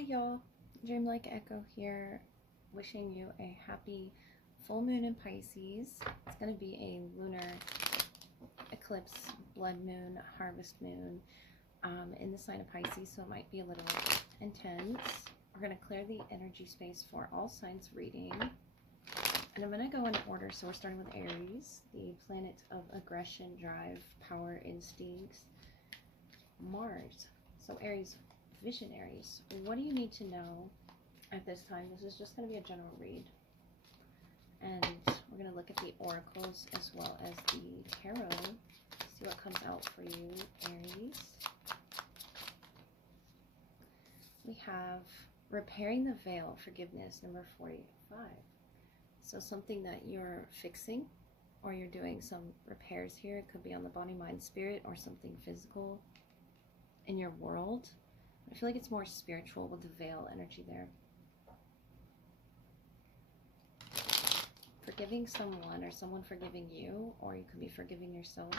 Hi y'all, Dreamlike Echo here, wishing you a happy full moon in Pisces. It's going to be a lunar eclipse, blood moon, harvest moon in the sign of Pisces, so it might be a little intense. We're going to clear the energy space for all signs reading. And I'm going to go in order, so we're starting with Aries, the planet of aggression, drive, power, instincts. Mars, so Aries, visionaries, what do you need to know at this time? This is just going to be a general read, and we're going to look at the oracles as well as the tarot, see what comes out for you, Aries. We have repairing the veil, forgiveness, number 45. So something that you're fixing, or you're doing some repairs here. It could be on the body, mind, spirit, or something physical in your world. I feel like it's more spiritual with the veil energy there. Forgiving someone, or someone forgiving you, or you could be forgiving yourself.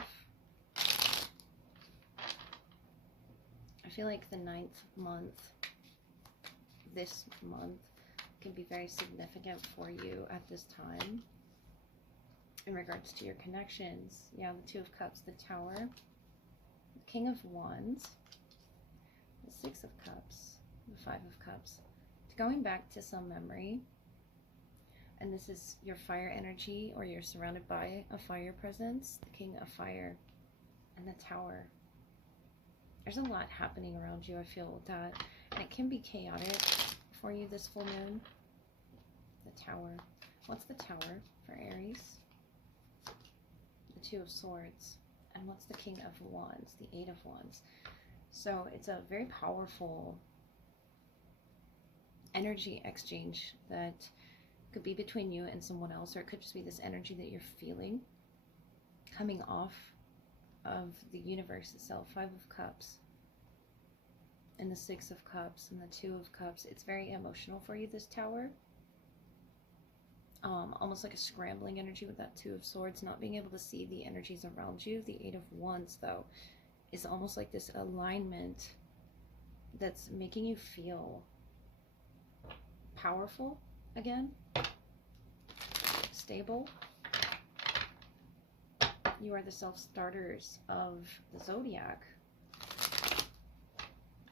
I feel like the 9th month, this month, can be very significant for you at this time in regards to your connections. Yeah, the 2 of Cups, the Tower, the King of Wands, the 6 of Cups, the 5 of Cups. It's going back to some memory, and this is your fire energy, or you're surrounded by a fire presence, the King of Fire, and the Tower. There's a lot happening around you, I feel that, and it can be chaotic for you this full moon. The Tower. What's the Tower for Aries? The 2 of Swords. And what's the King of Wands? The 8 of Wands. So it's a very powerful energy exchange that could be between you and someone else, or it could just be this energy that you're feeling coming off of the universe itself. 5 of Cups and the 6 of Cups and the 2 of Cups. It's very emotional for you, this Tower. Almost like a scrambling energy with that 2 of Swords, not being able to see the energies around you. The 8 of Wands, though, is almost like this alignment that's making you feel powerful again, stable. You are the self-starters of the zodiac.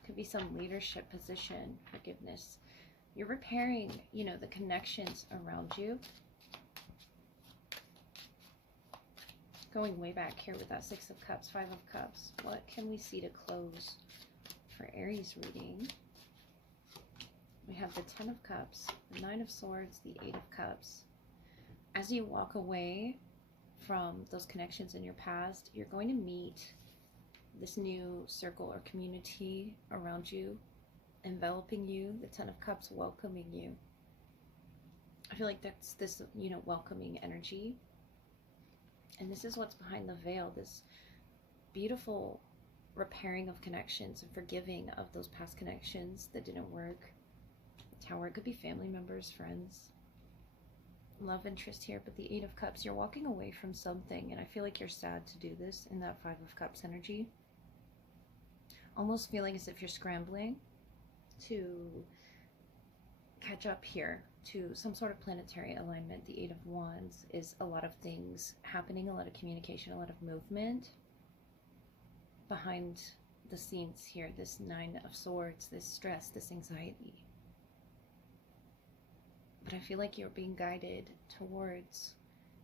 Could be some leadership position, forgiveness. You're repairing, you know, the connections around you. Going way back here with that 6 of Cups, 5 of Cups. What can we see to close for Aries reading? We have the 10 of Cups, the 9 of Swords, the 8 of Cups. As you walk away from those connections in your past, you're going to meet this new circle or community around you, enveloping you, the 10 of Cups welcoming you. I feel like that's this, you know, welcoming energy. And this is what's behind the veil, this beautiful repairing of connections and forgiving of those past connections that didn't work. The Tower, it could be family members, friends, love interest here, but the 8 of Cups, you're walking away from something, and I feel like you're sad to do this in that 5 of Cups energy. Almost feeling as if you're scrambling to catch up here to some sort of planetary alignment. The 8 of Wands is a lot of things happening, a lot of communication, a lot of movement behind the scenes here. This 9 of Swords, this stress, this anxiety. But I feel like you're being guided towards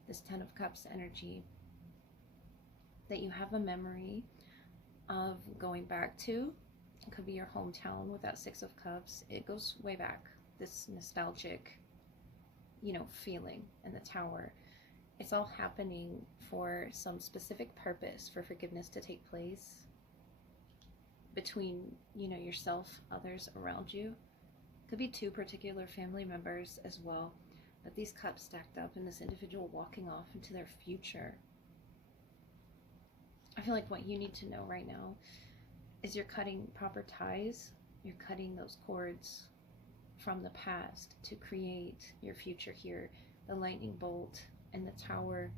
this 10 of Cups energy, that you have a memory of going back to. It could be your hometown with that 6 of Cups. It goes way back, this nostalgic, you know, feeling. And the Tower, it's all happening for some specific purpose, for forgiveness to take place between, you know, yourself, others around you. Could be 2 particular family members as well, but these cups stacked up and this individual walking off into their future. I feel like what you need to know right now is you're cutting proper ties. You're cutting those cords from the past to create your future here. The lightning bolt and the Tower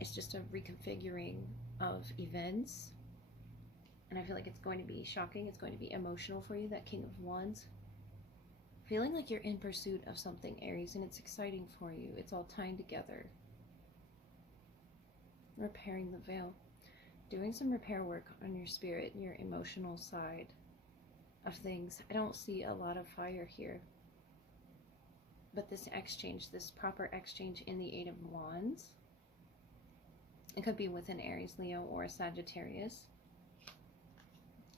is just a reconfiguring of events, and I feel like it's going to be shocking. It's going to be emotional for you, that King of Wands. Feeling like you're in pursuit of something, Aries, and it's exciting for you. It's all tying together. Repairing the veil. Doing some repair work on your spirit, your emotional side of things. I don't see a lot of fire here. But this exchange, this proper exchange in the Eight of Wands, it could be with an Aries, Leo, or a Sagittarius.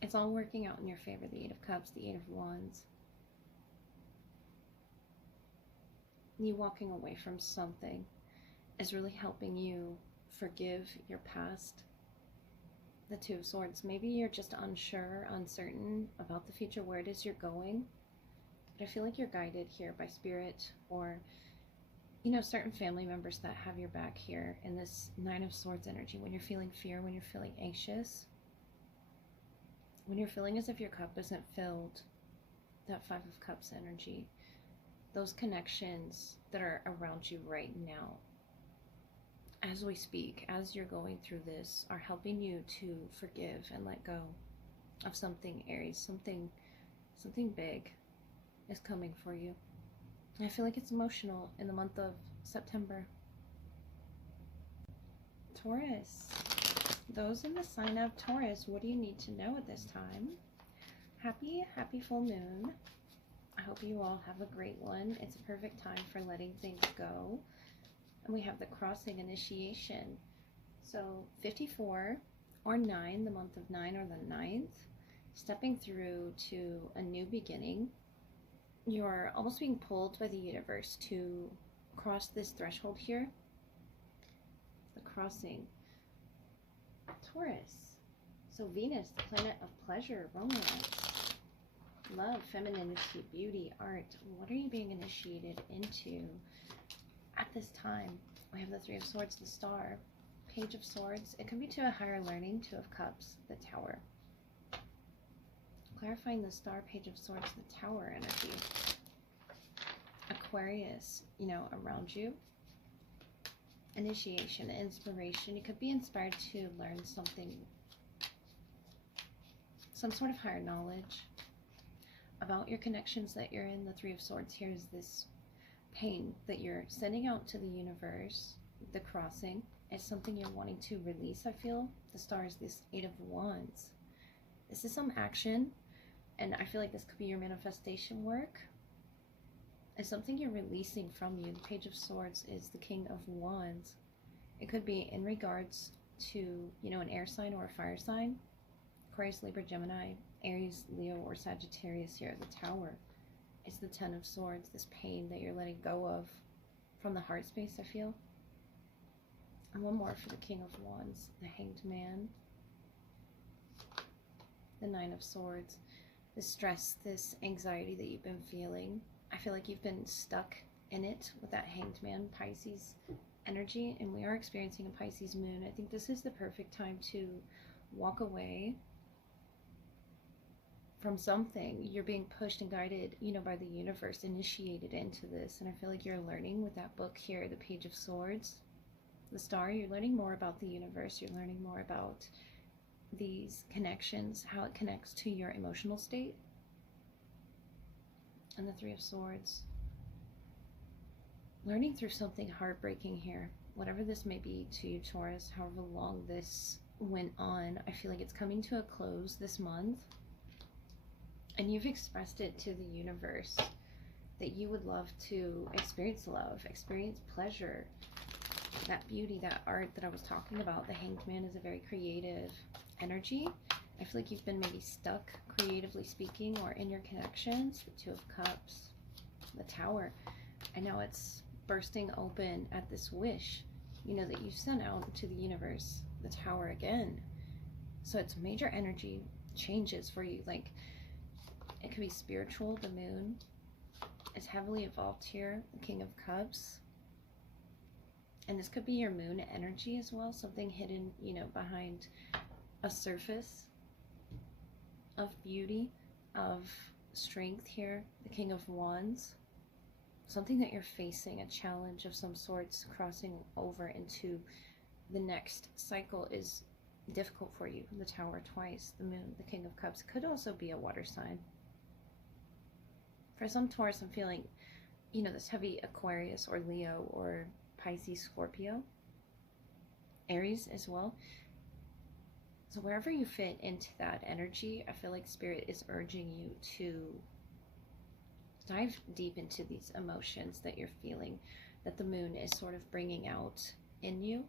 It's all working out in your favor. The Eight of Cups, the Eight of Wands. You walking away from something is really helping you forgive your past. The Two of Swords. Maybe you're just unsure, uncertain about the future, where it is you're going. But I feel like you're guided here by spirit, or, you know, certain family members that have your back here in this Nine of Swords energy. When you're feeling fear, when you're feeling anxious, when you're feeling as if your cup isn't filled, that Five of Cups energy. Those connections that are around you right now, as we speak, as you're going through this, are helping you to forgive and let go of something, Aries. Something big is coming for you. I feel like it's emotional in the month of September. Taurus. Those in the sign of Taurus, what do you need to know at this time? Happy full moon. I hope you all have a great one. It's a perfect time for letting things go. And we have the crossing initiation. So 54 or 9, the month of 9 or the 9th, stepping through to a new beginning. You're almost being pulled by the universe to cross this threshold here. The crossing. Taurus. So Venus, the planet of pleasure, romance, love, femininity, beauty, art. What are you being initiated into at this time? We have the Three of Swords, the Star, Page of Swords. It could be to a higher learning. Two of Cups, the Tower. Clarifying the Star, Page of Swords, the Tower energy. Aquarius, you know, around you. Initiation, inspiration. You could be inspired to learn something, some sort of higher knowledge about your connections that you're in. The Three of Swords here is this pain that you're sending out to the universe. The crossing is something you're wanting to release, I feel. The Star is this Eight of Wands. This is some action, and I feel like this could be your manifestation work. It's something you're releasing from you. The Page of Swords is the King of Wands. It could be in regards to, you know, an air sign or a fire sign. Aquarius, Libra, Gemini, Aries, Leo, or Sagittarius here. The Tower is the Ten of Swords. This pain that you're letting go of from the heart space, I feel. And one more for the King of Wands. The Hanged Man. The Nine of Swords. This stress, this anxiety that you've been feeling. I feel like you've been stuck in it with that Hanged Man, Pisces energy, and we are experiencing a Pisces moon. I think this is the perfect time to walk away from something. You're being pushed and guided, you know, by the universe, initiated into this, and I feel like you're learning with that book here, the Page of Swords, the Star. You're learning more about the universe. You're learning more about these connections, how it connects to your emotional state. And the Three of Swords. Learning through something heartbreaking here. Whatever this may be to you, Taurus, however long this went on, I feel like it's coming to a close this month. And you've expressed it to the universe that you would love to experience love, experience pleasure, that beauty, that art that I was talking about. The Hanged Man is a very creative energy. I feel like you've been maybe stuck, creatively speaking, or in your connections. The Two of Cups, the Tower. I know it's bursting open at this wish, you know, that you sent out to the universe. The Tower again. So it's major energy changes for you. Like, it could be spiritual. The Moon is heavily involved here. The King of Cups. And this could be your moon energy as well. Something hidden, you know, behind a surface of beauty, of strength here. The King of Wands. Something that you're facing, a challenge of some sorts, crossing over into the next cycle is difficult for you. The Tower twice, the Moon, the King of Cups. Could also be a water sign. For some Taurus, I'm feeling, you know, this heavy Aquarius or Leo or Pisces, Scorpio, Aries as well. So wherever you fit into that energy, I feel like Spirit is urging you to dive deep into these emotions that you're feeling, that the moon is sort of bringing out in you.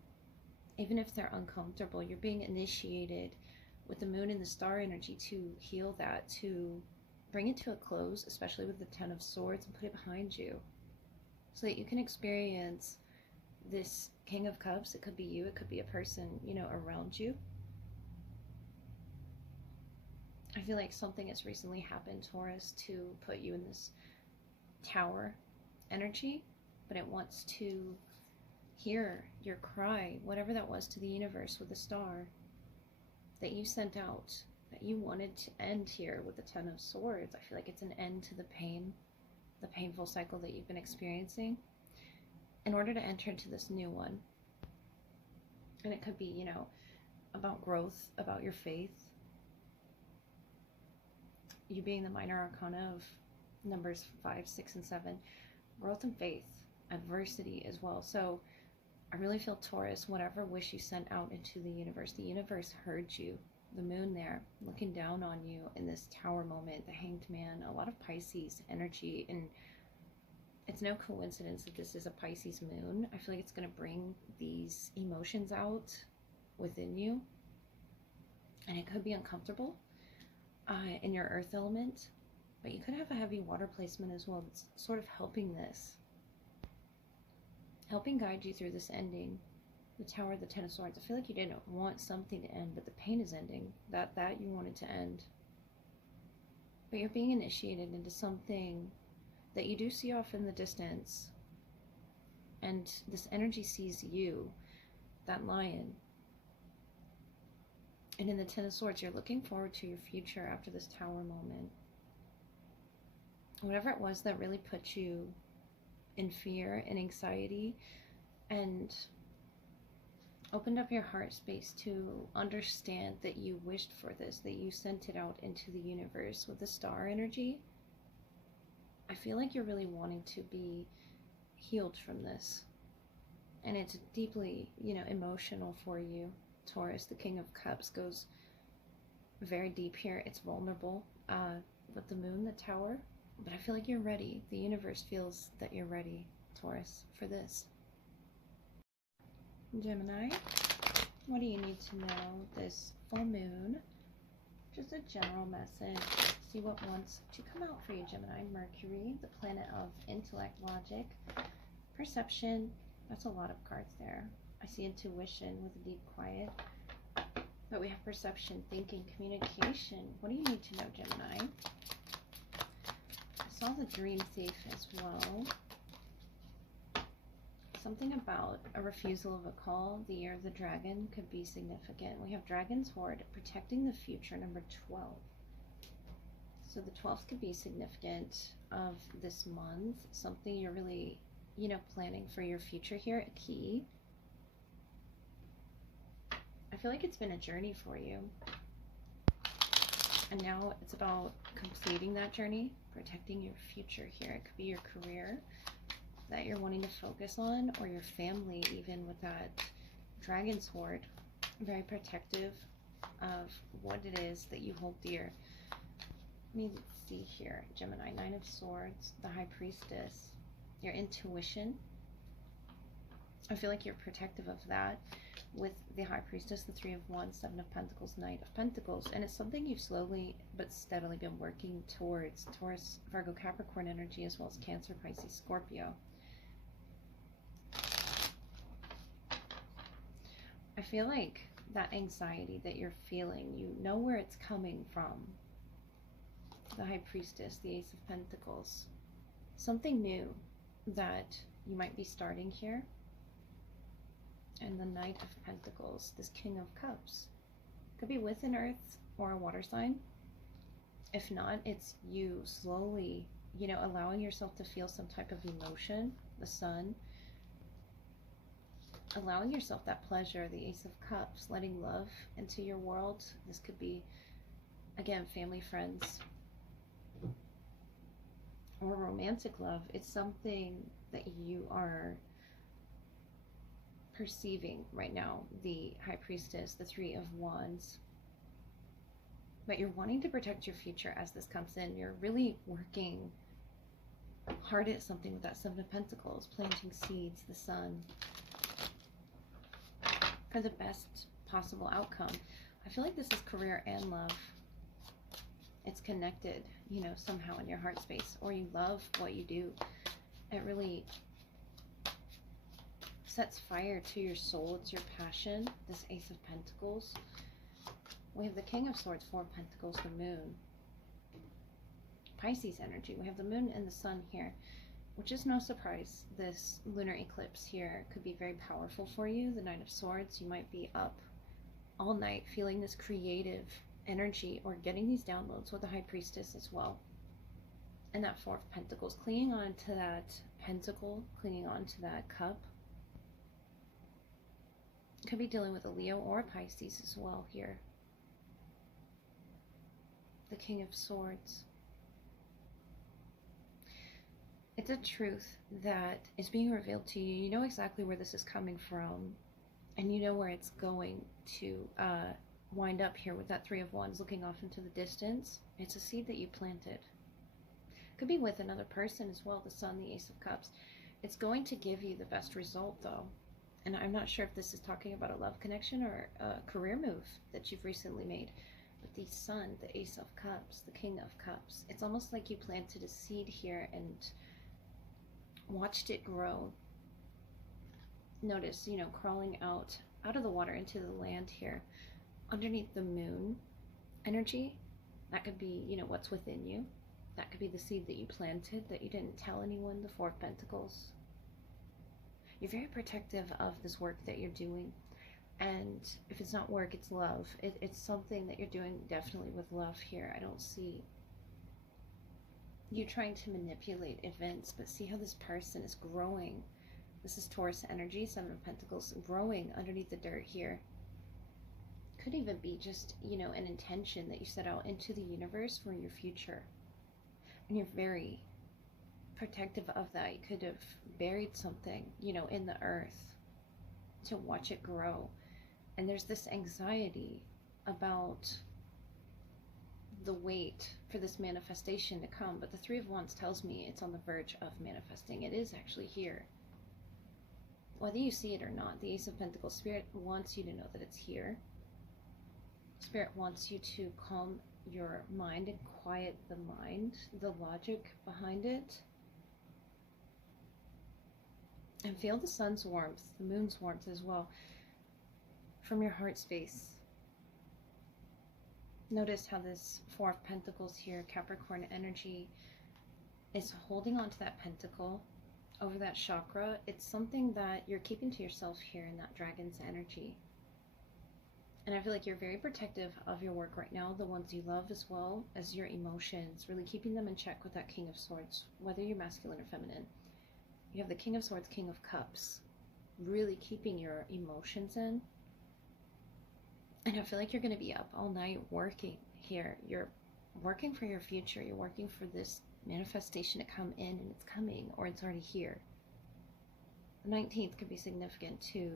Even if they're uncomfortable, you're being initiated with the moon and the star energy to heal that, to bring it to a close, especially with the Ten of Swords, and put it behind you so that you can experience this King of Cups. It could be you, it could be a person, you know, around you. I feel like something has recently happened, Taurus, to put you in this Tower energy, but it wants to hear your cry, whatever that was, to the universe with the star that you sent out, that you wanted to end here with the Ten of Swords. I feel like it's an end to the pain, the painful cycle that you've been experiencing, in order to enter into this new one. And it could be, you know, about growth, about your faith, you being the minor arcana of numbers 5, 6, and 7, growth and faith, adversity as well. So I really feel, Taurus, whatever wish you sent out into the universe heard you. The moon there looking down on you in this Tower moment, the Hanged Man, a lot of Pisces energy. And it's no coincidence that this is a Pisces moon. I feel like it's going to bring these emotions out within you, and it could be uncomfortable in your earth element, but you could have a heavy water placement as well that's sort of helping this, helping guide you through this ending. The Tower, the Ten of Swords. I feel like you didn't want something to end, but the pain is ending. That you wanted to end. But you're being initiated into something that you do see off in the distance. And this energy sees you, that lion. And in the Ten of Swords, you're looking forward to your future after this Tower moment. Whatever it was that really put you in fear and anxiety, and opened up your heart space to understand that you wished for this, that you sent it out into the universe with the star energy. I feel like you're really wanting to be healed from this. And it's deeply, you know, emotional for you, Taurus. The King of Cups goes very deep here. It's vulnerable with the moon, the Tower. But I feel like you're ready. The universe feels that you're ready, Taurus, for this. Gemini, what do you need to know this full moon? Just a general message. See what wants to come out for you, Gemini. Mercury, the planet of intellect, logic, perception. That's a lot of cards there. I see intuition with a deep quiet. But we have perception, thinking, communication. What do you need to know, Gemini? I saw the Dream Thief as well. Something about a refusal of a call. The Year of the Dragon could be significant. We have Dragon's Hoard, protecting the future, number 12. So the 12th could be significant of this month. Something you're really, you know, planning for your future here, a key. I feel like it's been a journey for you. And now it's about completing that journey, protecting your future here. It could be your career that you're wanting to focus on, or your family, even with that Dragon's Hoard. Very protective of what it is that you hold dear. Let me see here, Gemini. Nine of Swords, the High Priestess, your intuition. I feel like you're protective of that with the High Priestess, the Three of Wands, Seven of Pentacles, Knight of Pentacles. And it's something you've slowly but steadily been working towards. Taurus, Virgo, Capricorn energy, as well as Cancer, Pisces, Scorpio. I feel like that anxiety that you're feeling, you know where it's coming from. The High Priestess, the Ace of Pentacles. Something new that you might be starting here. And the Knight of Pentacles, this King of Cups. Could be with an earth or a water sign. If not, it's you slowly, you know, allowing yourself to feel some type of emotion. The Sun. Allowing yourself that pleasure, the Ace of Cups, letting love into your world. This could be, again, family, friends, or romantic love. It's something that you are perceiving right now, the High Priestess, the Three of Wands. But you're wanting to protect your future as this comes in. You're really working hard at something with that Seven of Pentacles, planting seeds, the Sun, for the best possible outcome. I feel like this is career and love. It's connected, you know, somehow in your heart space, or you love what you do. It really sets fire to your soul. It's your passion, this Ace of Pentacles. We have the King of Swords, Four of Pentacles, the Moon. Pisces energy. We have the Moon and the Sun here, which is no surprise. This lunar eclipse here could be very powerful for you. The Nine of Swords, you might be up all night feeling this creative energy or getting these downloads with the High Priestess as well. And that Four of Pentacles, clinging on to that pentacle, clinging on to that cup. Could be dealing with a Leo or a Pisces as well here. The King of Swords. It's a truth that is being revealed to you. You know exactly where this is coming from, and you know where it's going to wind up here with that Three of Wands looking off into the distance. It's a seed that you planted. Could be with another person as well, the Sun, the Ace of Cups. It's going to give you the best result though. And I'm not sure if this is talking about a love connection or a career move that you've recently made. But the Sun, the Ace of Cups, the King of Cups, it's almost like you planted a seed here and watched it grow. Notice, you know, crawling out of the water into the land here, underneath the Moon energy. That could be, you know, what's within you. That could be the seed that you planted that you didn't tell anyone, the Four of Pentacles. You're very protective of this work that you're doing. And if it's not work, it's love. It's something that you're doing definitely with love here. I don't see you trying to manipulate events, but see how this person is growing. This is Taurus energy, Seven of Pentacles, growing underneath the dirt here. Could even be just, you know, an intention that you set out into the universe for your future. And you're very protective of that. You could have buried something, you know, in the earth to watch it grow. And there's this anxiety about the wait for this manifestation to come. But the Three of Wands tells me it's on the verge of manifesting. It is actually here. Whether you see it or not, the Ace of Pentacles, Spirit wants you to know that it's here. Spirit wants you to calm your mind and quiet the mind, the logic behind it. And feel the Sun's warmth, the Moon's warmth as well, from your heart space. Notice how this Four of Pentacles here, Capricorn energy, is holding on to that pentacle over that chakra. It's something that you're keeping to yourself here in that Dragon's energy. And I feel like you're very protective of your work right now, the ones you love as well as your emotions, really keeping them in check with that King of Swords, whether you're masculine or feminine. You have the King of Swords, King of Cups, really keeping your emotions in. And I feel like you're going to be up all night working here. You're working for your future. You're working for this manifestation to come in, and it's coming, or it's already here. The 19th could be significant too,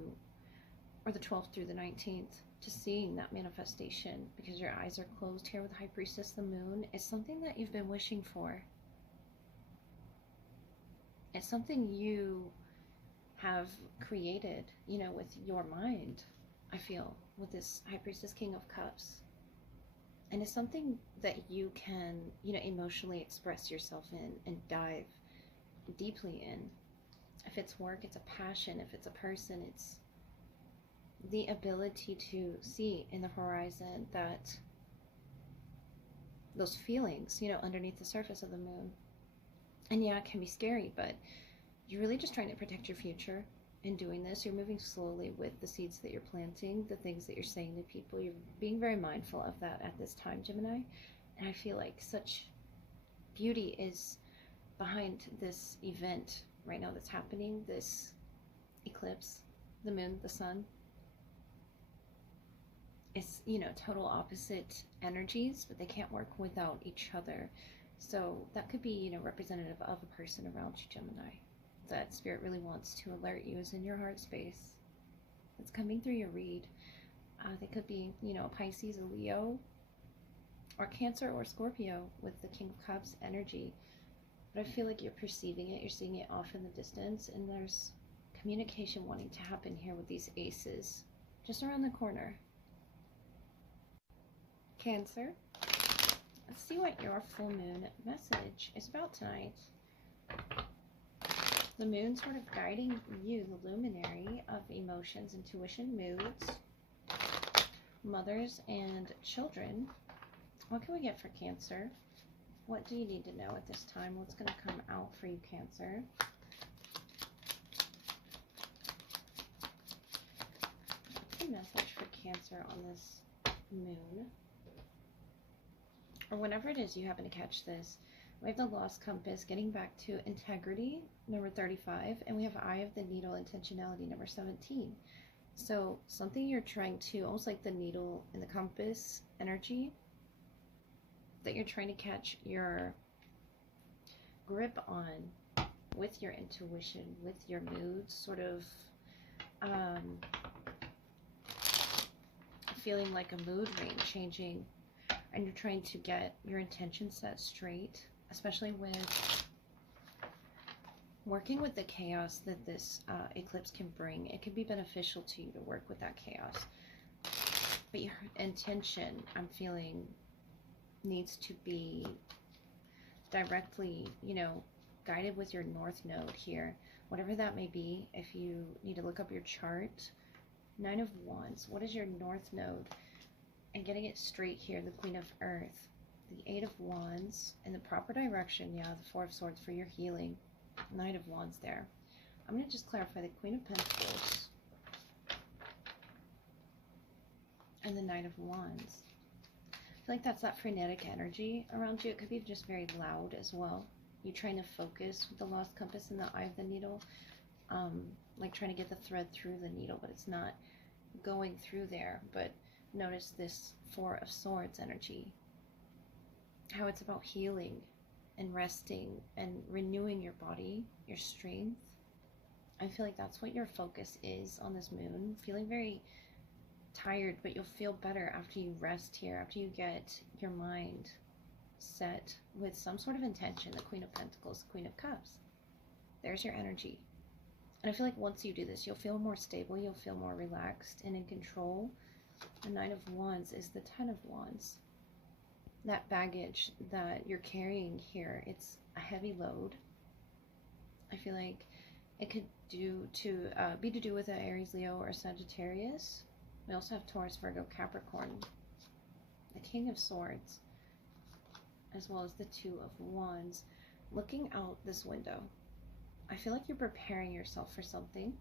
or the 12th through the 19th, to seeing that manifestation, because your eyes are closed here with High Priestess, the Moon. It's something that you've been wishing for. It's something you have created, you know, with your mind, I feel, with this High Priestess, King of Cups. And it's something that you can, you know, emotionally express yourself in and dive deeply in. If it's work, it's a passion. If it's a person, it's the ability to see in the horizon that those feelings, you know, underneath the surface of the Moon. And yeah, it can be scary, but you're really just trying to protect your future in doing this. You're moving slowly with the seeds that you're planting, the things that you're saying to people. You're being very mindful of that at this time, Gemini. And I feel like such beauty is behind this event right now that's happening, this eclipse, the Moon, the Sun. It's, you know, total opposite energies, but they can't work without each other. So that could be, you know, representative of a person around you, Gemini, that Spirit really wants to alert you is in your heart space. It's coming through your read. They could be, you know, a Pisces, a Leo, or Cancer or Scorpio with the King of Cups energy. But I feel like you're perceiving it, you're seeing it off in the distance, and there's communication wanting to happen here with these aces just around the corner. Cancer, let's see what your full moon message is about tonight. The moon sort of guiding you, the luminary of emotions, intuition, moods, mothers and children. What can we get for Cancer? What do you need to know at this time? What's going to come out for you, Cancer? What's the message for Cancer on this moon? Or whenever it is you happen to catch this, we have the Lost Compass, getting back to integrity, number 35, and we have Eye of the Needle, intentionality, number 17. So something you're trying to, almost like the needle in the compass energy, that you're trying to catch your grip on with your intuition, with your moods, sort of feeling like a mood ring changing, and you're trying to get your intention set straight, especially with working with the chaos that this eclipse can bring. It can be beneficial to you to work with that chaos. But your intention, I'm feeling, needs to be directly, you know, guided with your North Node here. Whatever that may be, if you need to look up your chart, 9 of Wands, what is your North Node? And getting it straight here, the Queen of Earth, the 8 of Wands, in the proper direction, yeah, the 4 of Swords for your healing, 9 of Wands there. I'm going to just clarify the Queen of Pentacles and the 9 of Wands. I feel like that's that frenetic energy around you. It could be just very loud as well. You trying to focus with the Lost Compass and the Eye of the Needle, like trying to get the thread through the needle, but it's not going through there. But notice this 4 of Swords energy, how it's about healing and resting and renewing your body, your strength. I feel like that's what your focus is on this moon. Feeling very tired, but you'll feel better after you rest here, after you get your mind set with some sort of intention. The Queen of Pentacles, Queen of Cups. There's your energy. And I feel like once you do this, you'll feel more stable, you'll feel more relaxed and in control. The 9 of Wands is the 10 of Wands. That baggage that you're carrying here, it's a heavy load. I feel like it could be to do with an Aries, Leo, or Sagittarius. We also have Taurus, Virgo, Capricorn, the King of Swords, as well as the 2 of Wands. Looking out this window, I feel like you're preparing yourself for something,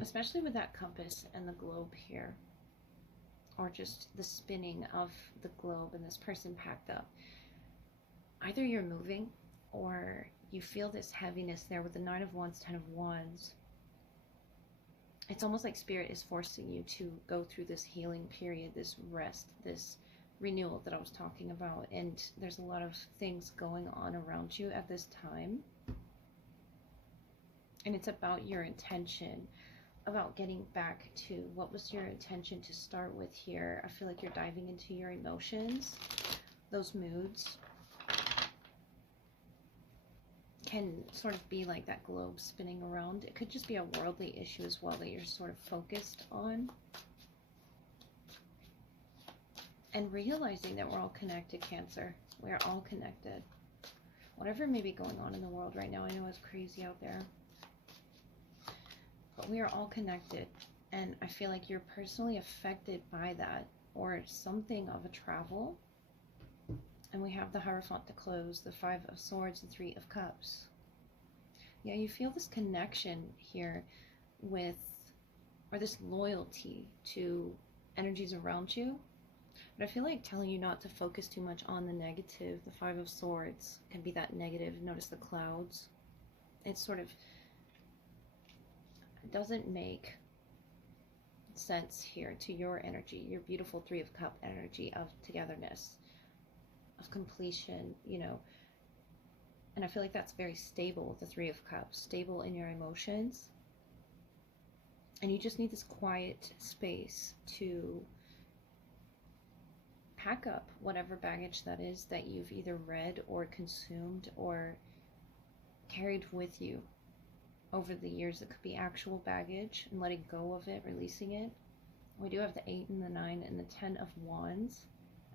especially with that compass and the globe here, or just the spinning of the globe and this person packed up. Either you're moving or you feel this heaviness there with the 9 of Wands, 10 of Wands. It's almost like Spirit is forcing you to go through this healing period, this rest, this renewal that I was talking about. And there's a lot of things going on around you at this time. And it's about your intention, about getting back to what was your intention to start with here. I feel like you're diving into your emotions, those moods. Can sort of be like that globe spinning around. It could just be a worldly issue as well that you're sort of focused on. And realizing that we're all connected, Cancer. We are all connected. Whatever may be going on in the world right now, I know it's crazy out there, but we are all connected. And I feel like you're personally affected by that, or something of a travel. And we have the Hierophant to close, the 5 of Swords, the 3 of Cups. Yeah, you feel this connection here with, or this loyalty to energies around you. But I feel like telling you not to focus too much on the negative. The 5 of Swords can be that negative. Notice the clouds. It sort of doesn't make sense here to your energy, your beautiful 3 of Cup energy of togetherness. of completion, you know. And I feel like that's very stable, the Three of Cups, stable in your emotions. And you just need this quiet space to pack up whatever baggage that is that you've either read or consumed or carried with you over the years. It could be actual baggage and letting go of it, releasing it. We do have the 8 and the 9 and the 10 of Wands.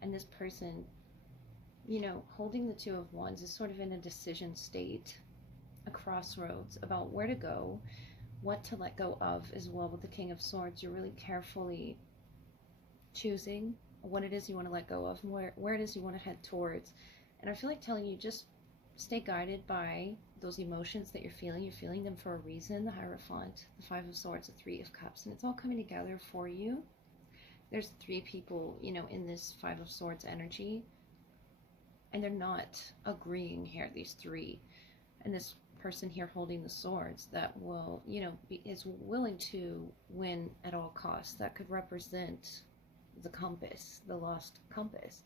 And this person, you know, holding the 2 of Wands is sort of in a decision state, a crossroads about where to go, what to let go of as well. With the King of Swords, you're really carefully choosing what it is you want to let go of and where it is you want to head towards. And I feel like telling you, just stay guided by those emotions that you're feeling. You're feeling them for a reason. The Hierophant, the 5 of Swords, the 3 of Cups, and it's all coming together for you. There's 3 people, you know, in this 5 of Swords energy, and they're not agreeing here, these 3. And this person here holding the swords that will, you know, is willing to win at all costs. That could represent the compass, the lost compass,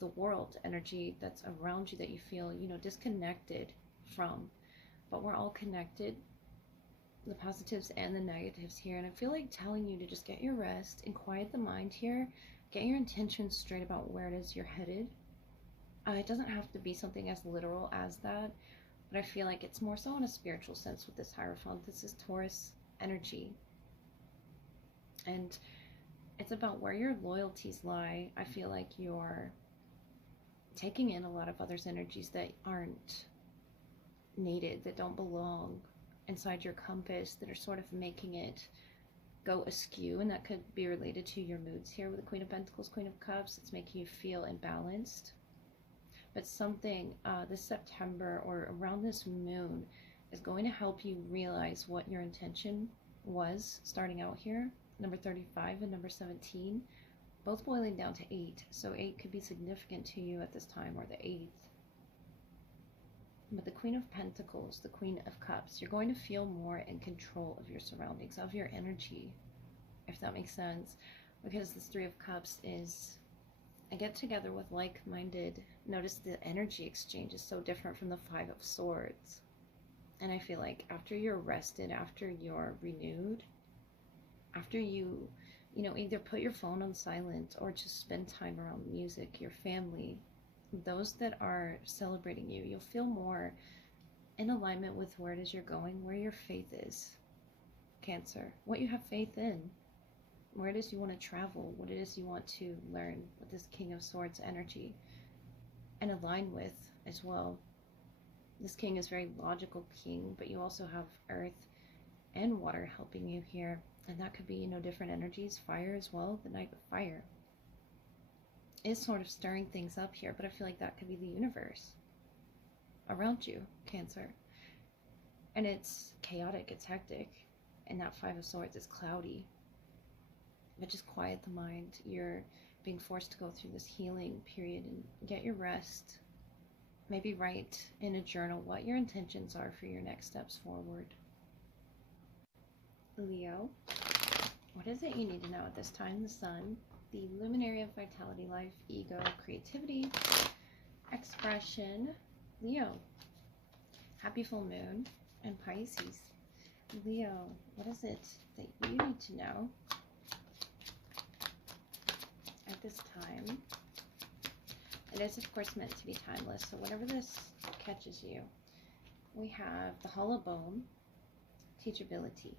the world energy that's around you that you feel, you know, disconnected from. But we're all connected, the positives and the negatives here. And I feel like telling you to just get your rest and quiet the mind here, get your intentions straight about where it is you're headed. It doesn't have to be something as literal as that, but I feel like it's more so in a spiritual sense with this Hierophant. This is Taurus energy, and it's about where your loyalties lie. I feel like you're taking in a lot of others' energies that aren't needed, that don't belong inside your compass, that are sort of making it go askew. And that could be related to your moods here with the Queen of Pentacles, Queen of Cups. It's making you feel imbalanced. But something this September or around this moon is going to help you realize what your intention was starting out here. Number 35 and number 17, both boiling down to 8. So 8 could be significant to you at this time, or the 8th. But the Queen of Pentacles, the Queen of Cups, you're going to feel more in control of your surroundings, of your energy, if that makes sense. Because this 3 of Cups is a get together with like-minded. Notice the energy exchange is so different from the 5 of Swords. And I feel like after you're rested, after you're renewed, after you know, either put your phone on silent or just spend time around music, your family, those that are celebrating you, you'll feel more in alignment with where it is you're going, where your faith is, Cancer, what you have faith in, where it is you want to travel, what it is you want to learn with this King of Swords energy, and align with as well. This king is very logical king, but you also have earth and water helping you here. And that could be, you know, different energies. Fire as well. The Knight of Fire is sort of stirring things up here, but I feel like that could be the universe around you, Cancer. And it's chaotic, it's hectic, and that 5 of Swords is cloudy. But just quiet the mind. You're being forced to go through this healing period and get your rest. Maybe write in a journal what your intentions are for your next steps forward. Leo, what is it you need to know at this time? The Sun, the luminary of vitality, life, ego, creativity, expression. Leo, happy full moon, and Pisces. Leo, what is it that you need to know at this time? It is, of course, meant to be timeless, so whatever this catches you. We have the hollow bone, teachability.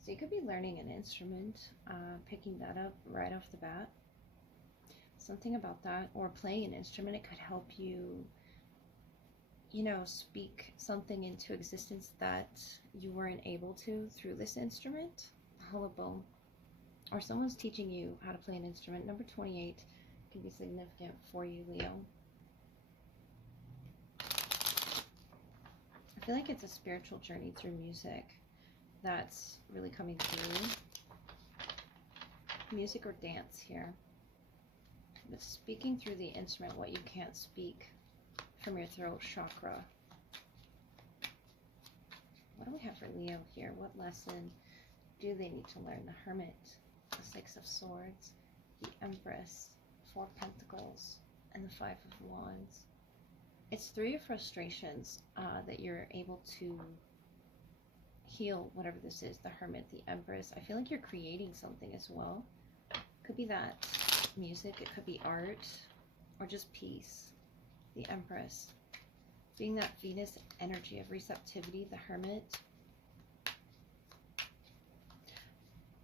So you could be learning an instrument, picking that up right off the bat. Something about that, or playing an instrument. It could help you, you know, speak something into existence that you weren't able to through this instrument, hollow bone. Or someone's teaching you how to play an instrument. Number 28 can be significant for you, Leo. I feel like it's a spiritual journey through music that's really coming through. Music or dance here. But speaking through the instrument what you can't speak from your throat chakra. What do we have for Leo here? What lesson do they need to learn? The Hermit, the 6 of Swords, the Empress, 4 Pentacles, and the Five of Wands. It's 3 of frustrations that you're able to heal, whatever this is. The Hermit, the Empress. I feel like you're creating something as well. Could be that music, it could be art, or just peace. The Empress. Being that Venus energy of receptivity, the Hermit.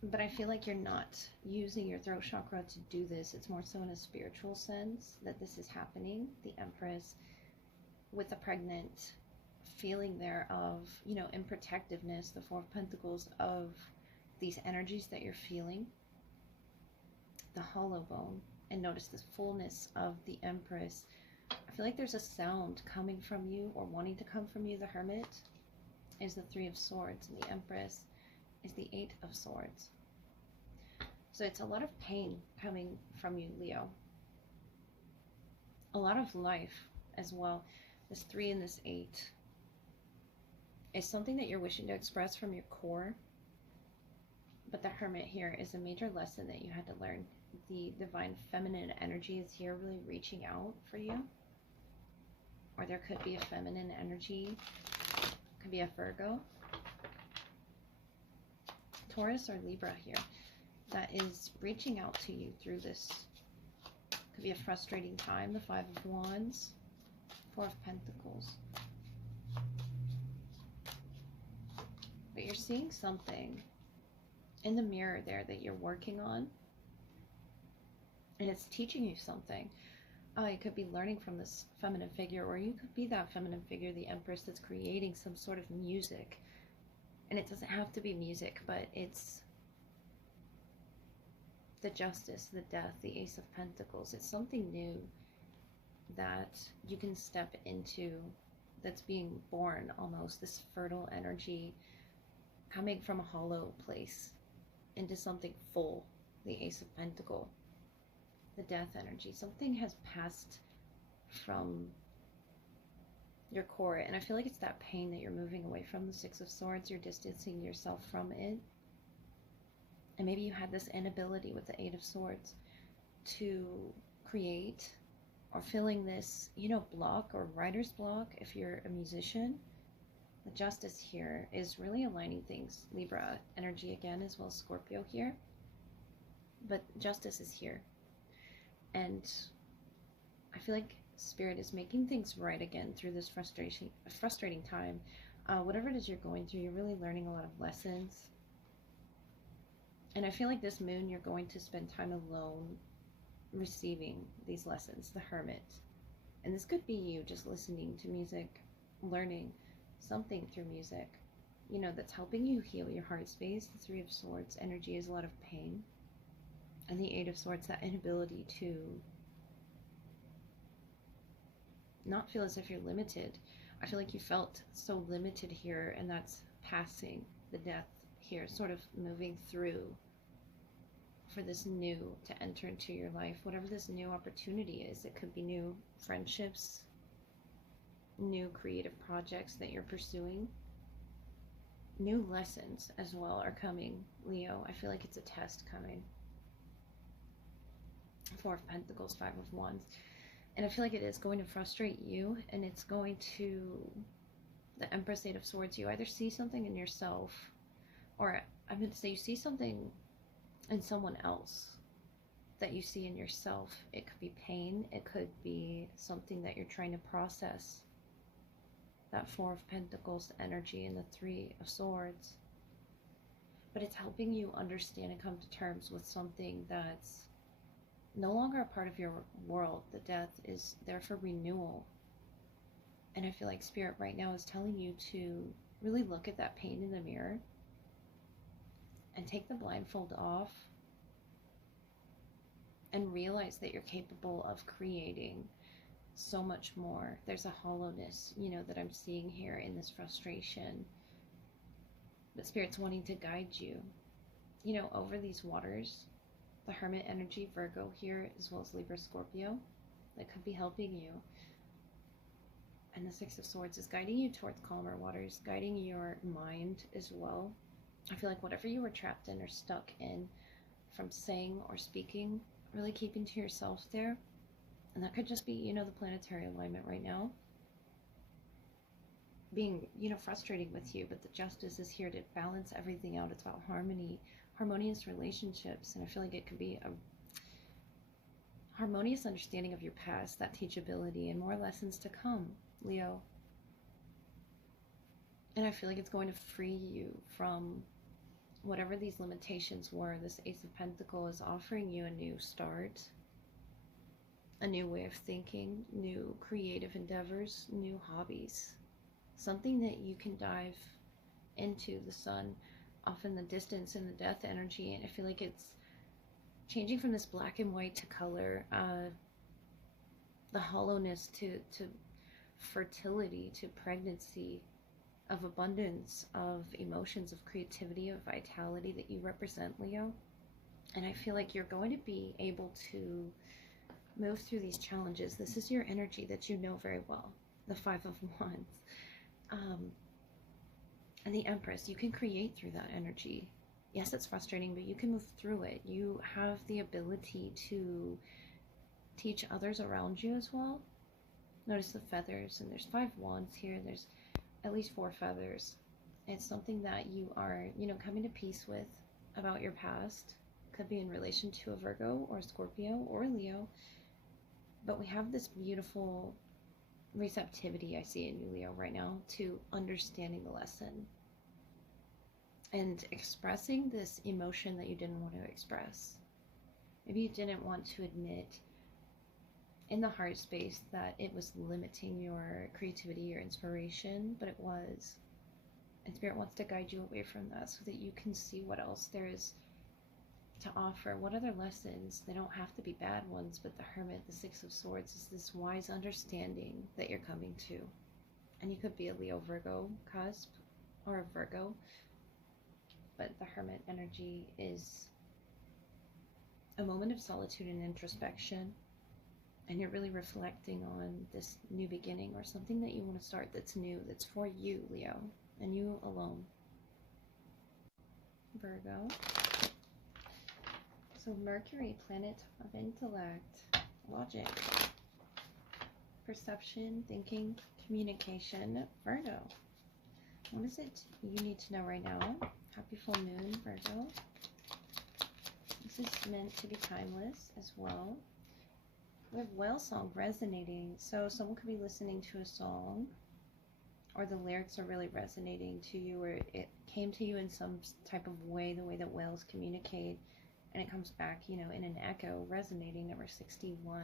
But I feel like you're not using your throat chakra to do this. It's more so in a spiritual sense that this is happening. The Empress with the pregnant feeling there of, you know, improtectiveness, the Four of Pentacles of these energies that you're feeling. The hollow bone. And notice this fullness of the Empress. I feel like there's a sound coming from you or wanting to come from you. The Hermit is the Three of Swords, and the Empress is the Eight of Swords. So it's a lot of pain coming from you, Leo. A lot of life as well. This 3 and this 8 is something that you're wishing to express from your core. But the Hermit here is a major lesson that you had to learn. The divine feminine energy is here really reaching out for you. Or there could be a feminine energy. Could be a Virgo, Taurus, or Libra here that is reaching out to you through this. Could be a frustrating time. The Five of Wands, Four of Pentacles. But you're seeing something in the mirror there that you're working on. And it's teaching you something. You could be learning from this feminine figure, or you could be that feminine figure, the Empress, that's creating some sort of music. And it doesn't have to be music, but it's the Justice, the Death, the Ace of Pentacles. It's something new that you can step into, that's being born almost, this fertile energy coming from a hollow place into something full, the Ace of Pentacles. The Death energy. Something has passed from your core, and I feel like it's that pain that you're moving away from. The Six of Swords, you're distancing yourself from it. And maybe you had this inability with the Eight of Swords to create, or feeling this, you know, block or writer's block if you're a musician. The Justice here is really aligning things. Libra energy again, as well as Scorpio here. But Justice is here. And I feel like Spirit is making things right again through this frustrating time. Whatever it is you're going through, you're really learning a lot of lessons. And I feel like this moon, you're going to spend time alone receiving these lessons, the Hermit. And this could be you just listening to music, learning something through music, you know, that's helping you heal your heart space. The Three of Swords energy is a lot of pain. And the Eight of Swords, that inability to not feel as if you're limited. I feel like you felt so limited here, and that's passing. The Death here, sort of moving through for this new to enter into your life. Whatever this new opportunity is, it could be new friendships, new creative projects that you're pursuing. New lessons as well are coming, Leo. I feel like it's a test coming. Four of Pentacles, Five of Wands. And I feel like it is going to frustrate you, and it's going to, the Empress, Eight of Swords, you either see something in yourself, or I'm going to say you see something in someone else that you see in yourself. It could be pain, it could be something that you're trying to process. That Four of Pentacles energy and the Three of Swords. But it's helping you understand and come to terms with something that's no longer a part of your world. The Death is there for renewal. And I feel like Spirit right now is telling you to really look at that pain in the mirror and take the blindfold off and realize that you're capable of creating so much more. There's a hollowness, you know, that I'm seeing here in this frustration. But Spirit's wanting to guide you, you know, over these waters. The Hermit energy, Virgo here, as well as Libra, Scorpio, that could be helping you. And the Six of Swords is guiding you towards calmer waters, guiding your mind as well. I feel like whatever you were trapped in or stuck in from saying or speaking, really keeping to yourself there, And that could just be, you know, the planetary alignment right now being, you know, frustrating with you, but the justice is here to balance everything out. It's about harmony, harmonious relationships, and I feel like it could be a harmonious understanding of your past, that teachability, and more lessons to come, Leo. And I feel like it's going to free you from whatever these limitations were. This Ace of Pentacles is offering you a new start, a new way of thinking, new creative endeavors, new hobbies, something that you can dive into. The sun off in the distance and the death energy, and I feel like it's changing from this black and white to color, the hollowness to fertility, to pregnancy, of abundance, of emotions, of creativity, of vitality that you represent, Leo. And I feel like you're going to be able to move through these challenges. This is your energy that you know very well, the Five of Wands. And the Empress, you can create through that energy. Yes, it's frustrating, but you can move through it. You have the ability to teach others around you as well. Notice the feathers, and there's 5 wands here. There's at least 4 feathers. It's something that you are, you know, coming to peace with about your past. Could be in relation to a Virgo or a Scorpio or a Leo. But we have this beautiful receptivity I see in you, Leo, right now, to understanding the lesson and expressing this emotion that you didn't want to express. Maybe you didn't want to admit in the heart space that it was limiting your creativity, your inspiration, but it was. And Spirit wants to guide you away from that so that you can see what else there is to offer. What other lessons? They don't have to be bad ones, but the Hermit, the 6 of Swords, is this wise understanding that you're coming to. And you could be a Leo Virgo cusp or a Virgo, but the Hermit energy is a moment of solitude and introspection. And you're really reflecting on this new beginning or something that you want to start that's new, that's for you, Leo, and you alone. Virgo. So Mercury, planet of intellect, logic, perception, thinking, communication. Virgo. What is it you need to know right now? Happy full moon, Virgo. This is meant to be timeless as well. We have whale song resonating. So someone could be listening to a song, or the lyrics are really resonating to you, or it came to you in some type of way, the way that whales communicate, and it comes back, you know, in an echo, resonating. Number 61.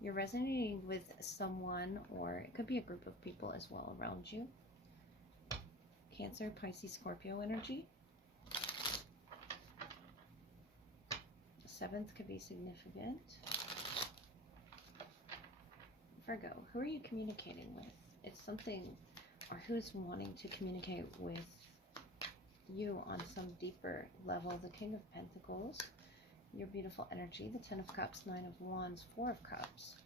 You're resonating with someone, or it could be a group of people as well around you. Cancer, Pisces, Scorpio energy. 7th could be significant. Virgo, who are you communicating with? It's something, or who's wanting to communicate with you on some deeper level. The King of Pentacles, your beautiful energy. The 10 of Cups, 9 of Wands, 4 of Cups,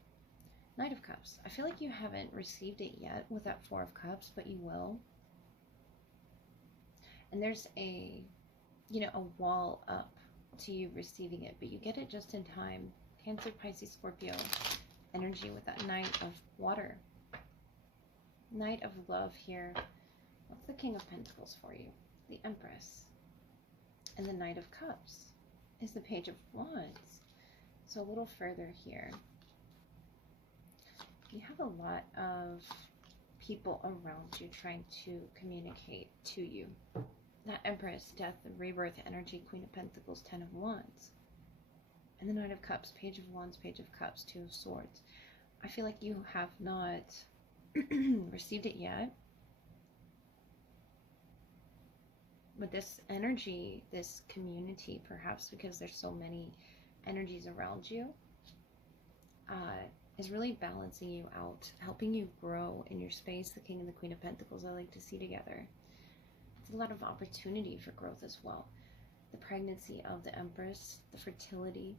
Knight of Cups. I feel like you haven't received it yet with that 4 of Cups, but you will. And there's a, you know, a wall up to you receiving it, but you get it just in time. Cancer, Pisces, Scorpio energy with that Knight of Water. Knight of Love here. What's the King of Pentacles for you? The Empress. And the Knight of Cups is the Page of Wands. So a little further here. You have a lot of people around you trying to communicate to you. That Empress, Death, and Rebirth energy, Queen of Pentacles, 10 of Wands. And the Knight of Cups, Page of Wands, Page of Cups, 2 of Swords. I feel like you have not received it yet. But this energy, this community, perhaps because there's so many energies around you, is really balancing you out, helping you grow in your space. The King and the Queen of Pentacles I like to see together. It's a lot of opportunity for growth as well. The pregnancy of the Empress, the fertility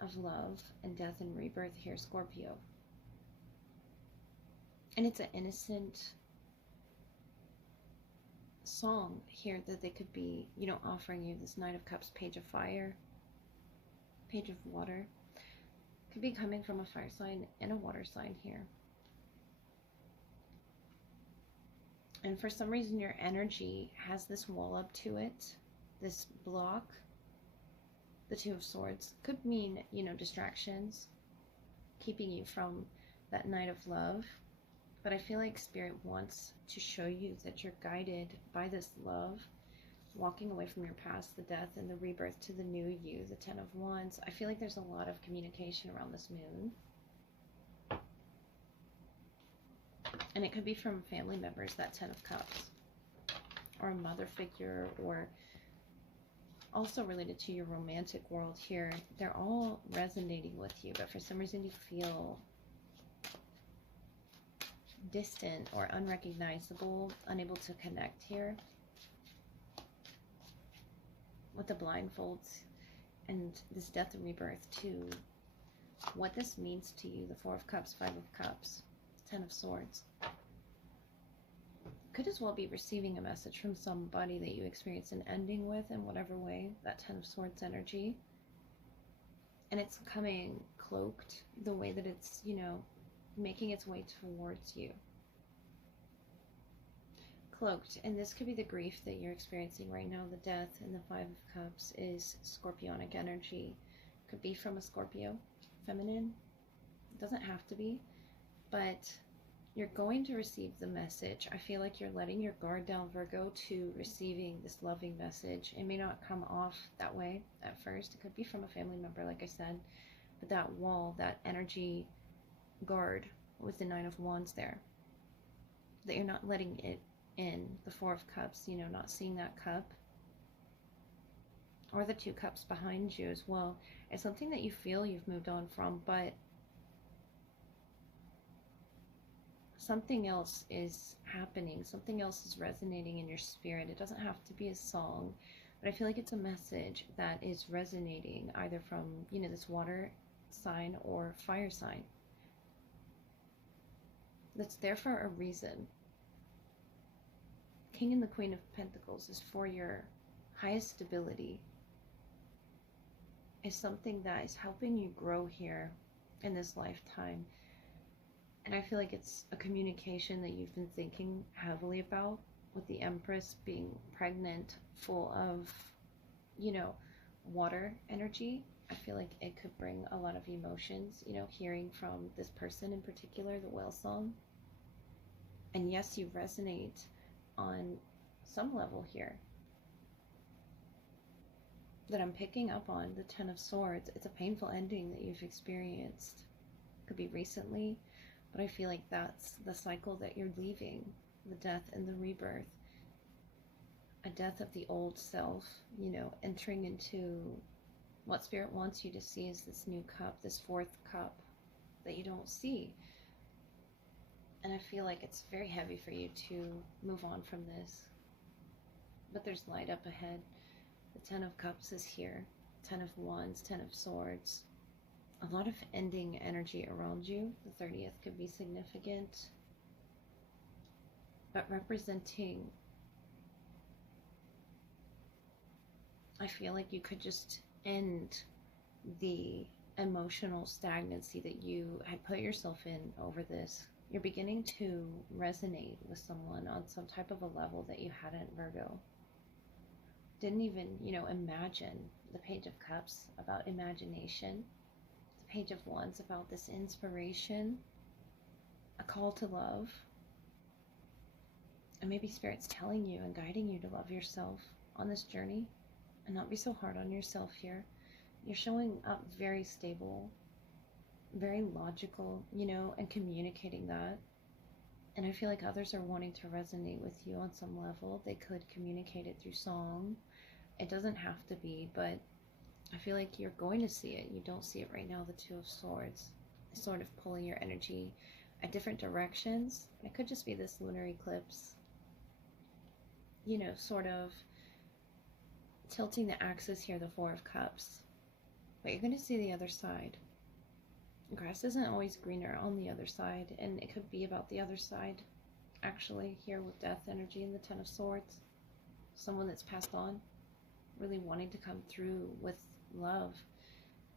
of love and death and rebirth here, Scorpio. And it's an innocent song here that they could be, you know, offering you. This Knight of Cups, Page of Fire, Page of Water. Could be coming from a fire sign and a water sign here. And for some reason, your energy has this wall up to it, this block. The Two of Swords could mean, you know, distractions, keeping you from that night of love. But I feel like Spirit wants to show you that you're guided by this love, walking away from your past, the death and the rebirth to the new you, the Ten of Wands. I feel like there's a lot of communication around this moon. And it could be from family members, that Ten of Cups, or a mother figure, or also related to your romantic world here. They're all resonating with you, but for some reason you feel distant or unrecognizable, unable to connect here with the blindfolds and this death and rebirth to what this means to you. The Four of Cups, Five of Cups, Ten of Swords. Could as well be receiving a message from somebody that you experience an ending with in whatever way, that Ten of Swords energy. And it's coming cloaked the way that it's, you know, making its way towards you. Cloaked. And this could be the grief that you're experiencing right now. The death and the Five of Cups is Scorpionic energy. Could be from a Scorpio, feminine. It doesn't have to be, but you're going to receive the message. I feel like you're letting your guard down, Virgo, to receiving this loving message. It may not come off that way at first. It could be from a family member, like I said, but that wall, that energy guard with the Nine of Wands there, that you're not letting it in. The Four of Cups, you know, not seeing that cup, or the Two Cups behind you as well. It's something that you feel you've moved on from, but something else is happening. Something else is resonating in your spirit. It doesn't have to be a song, but I feel like it's a message that is resonating either from, you know, this water sign or fire sign. That's there for a reason. King and the Queen of Pentacles is for your highest stability. Is something that is helping you grow here in this lifetime. And I feel like it's a communication that you've been thinking heavily about, with the Empress being pregnant, full of, you know, water energy. I feel like it could bring a lot of emotions, you know, hearing from this person in particular, the whale song. And yes, you resonate on some level here that I'm picking up on. The Ten of Swords, it's a painful ending that you've experienced. Could be recently, but I feel like that's the cycle that you're leaving, the death and the rebirth. A death of the old self, you know, entering into what Spirit wants you to see is this new cup, this fourth cup that you don't see. And I feel like it's very heavy for you to move on from this. But there's light up ahead. The Ten of Cups is here. Ten of Wands, Ten of Swords. A lot of ending energy around you. The 30th could be significant, but representing, I feel like you could just end the emotional stagnancy that you had put yourself in over this. You're beginning to resonate with someone on some type of a level that you hadn't, Virgo. Didn't even, you know, imagine. The Page of Cups about imagination. Page of Wands about this inspiration, a call to love, and maybe Spirit's telling you and guiding you to love yourself on this journey and not be so hard on yourself here. You're showing up very stable, very logical, you know, and communicating that. And I feel like others are wanting to resonate with you on some level. They could communicate it through song. It doesn't have to be, but I feel like you're going to see it. You don't see it right now. The Two of Swords is sort of pulling your energy at different directions. It could just be this lunar eclipse, you know, sort of tilting the axis here, the Four of Cups. But you're going to see the other side. Grass isn't always greener on the other side, and it could be about the other side, actually, here with death energy and the Ten of Swords. Someone that's passed on, really wanting to come through with love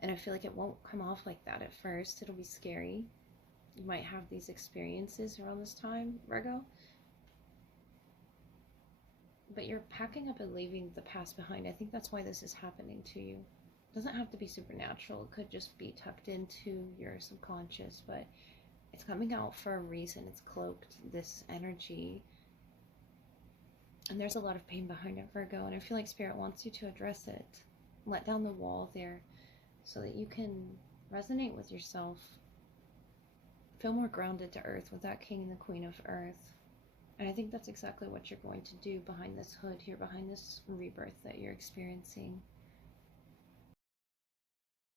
And I feel like it won't come off like that at first. It'll be scary. You might have these experiences around this time, Virgo. But you're packing up and leaving the past behind. I think that's why this is happening to you. It doesn't have to be supernatural. It could just be tucked into your subconscious, but it's coming out for a reason. It's cloaked, this energy. And there's a lot of pain behind it, Virgo. And I feel like Spirit wants you to address it. Let down the wall there so that you can resonate with yourself. Feel more grounded to earth with that King and the Queen of Earth. And I think that's exactly what you're going to do behind this hood here, behind this rebirth that you're experiencing.